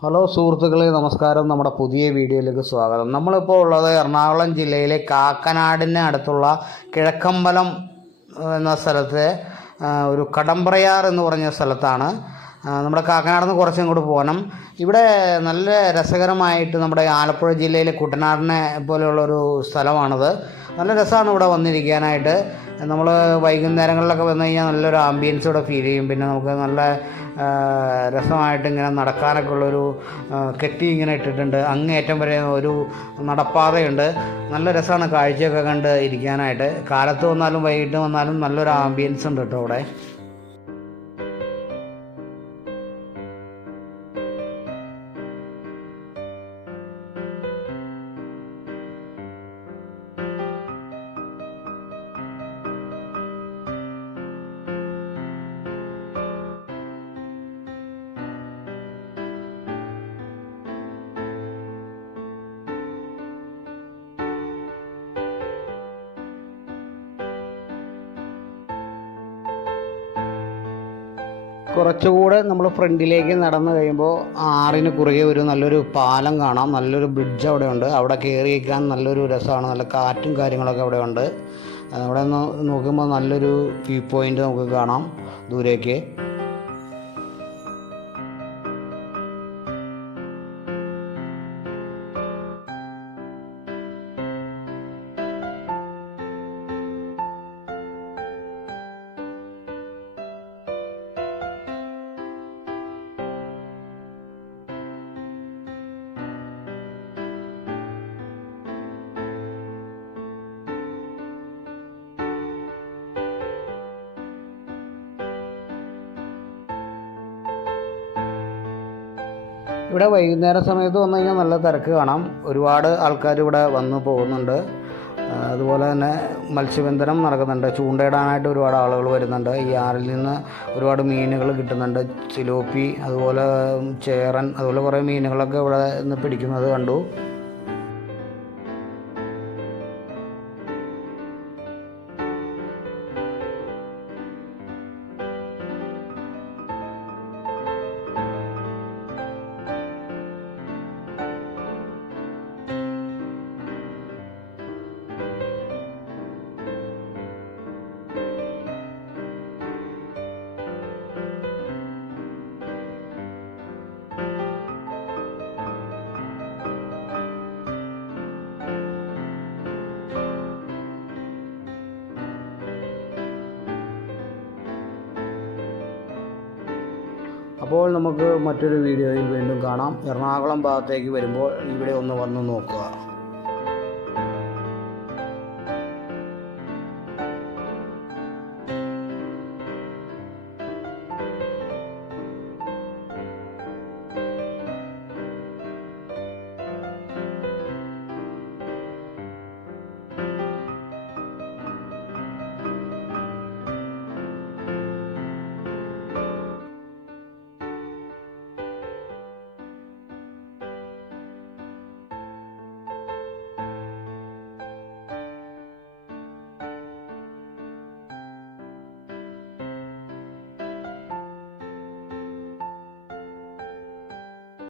Hello സുഹൃത്തുക്കളെ, നമസ്കാരം. നമ്മുടെ പുതിയ വീഡിയോയിലേക്ക് സ്വാഗതം. നമ്മളിപ്പോൾ ഉള്ളത് എറണാകുളം ജില്ലയിലെ കാക്കനാടിന് അടുത്തുള്ള കിഴക്കമ്പലം എന്ന സ്ഥലത്തെ ഒരു കടമ്പ്രയാർ എന്ന് പറഞ്ഞ സ്ഥലത്താണ്. നമ്മുടെ കാക്കനാട് നിന്ന് കുറച്ചും ഇങ്ങോട്ട് പോകണം. ഇവിടെ നല്ല രസകരമായിട്ട് നമ്മുടെ ആലപ്പുഴ ജില്ലയിലെ കുട്ടനാടിനെ പോലെയുള്ളൊരു സ്ഥലമാണിത്. നല്ല രസമാണ് ഇവിടെ വന്നിരിക്കാനായിട്ട്. നമ്മൾ വൈകുന്നേരങ്ങളിലൊക്കെ വന്നു കഴിഞ്ഞാൽ നല്ലൊരു ആംബിയൻസ് ഇവിടെ ഫീൽ ചെയ്യും. പിന്നെ നമുക്ക് നല്ല രസമായിട്ട് ഇങ്ങനെ നടക്കാനൊക്കെ ഉള്ളൊരു കെട്ടി ഇങ്ങനെ ഇട്ടിട്ടുണ്ട്. അങ്ങേയറ്റം വരെ ഒരു നടപ്പാതയുണ്ട്. നല്ല രസമാണ് കാഴ്ചയൊക്കെ കണ്ട് ഇരിക്കാനായിട്ട്. കാലത്ത് വന്നാലും വൈകിട്ട് വന്നാലും നല്ലൊരു ആംബിയൻസ് ഉണ്ട് കേട്ടോ ഇവിടെ. കുറച്ചുകൂടെ നമ്മൾ ഫ്രണ്ടിലേക്ക് നടന്നു കഴിയുമ്പോൾ ആറിന് കുറുകെ ഒരു നല്ലൊരു പാലം കാണാം. നല്ലൊരു ബ്രിഡ്ജ് അവിടെ ഉണ്ട്. അവിടെ കയറിയിരിക്കാൻ നല്ലൊരു രസമാണ്. നല്ല കാറ്റും കാര്യങ്ങളൊക്കെ അവിടെ ഉണ്ട്. അവിടെ നിന്ന് നോക്കുമ്പോൾ നല്ലൊരു വ്യൂ പോയിൻ്റ് നമുക്ക് കാണാം ദൂരേക്ക്. ഇവിടെ വൈകുന്നേര സമയത്ത് വന്നു കഴിഞ്ഞാൽ നല്ല തിരക്ക് കാണാം. ഒരുപാട് ആൾക്കാർ ഇവിടെ വന്ന് പോകുന്നുണ്ട്. അതുപോലെ തന്നെ മത്സ്യബന്ധനം നടക്കുന്നുണ്ട്. ചൂണ്ടയിടാനായിട്ട് ഒരുപാട് ആളുകൾ വരുന്നുണ്ട്. ഈ ആറിൽ നിന്ന് ഒരുപാട് മീനുകൾ കിട്ടുന്നുണ്ട്. സിലോപ്പി, അതുപോലെ ചേറൻ, അതുപോലെ കുറേ മീനുകളൊക്കെ ഇവിടെ നിന്ന് പിടിക്കുന്നത് കണ്ടു. അപ്പോൾ നമുക്ക് മറ്റൊരു വീഡിയോയിൽ വീണ്ടും കാണാം. എറണാകുളം ഭാഗത്തേക്ക് വരുമ്പോൾ ഇവിടെ ഒന്ന് വന്ന് നോക്കുക.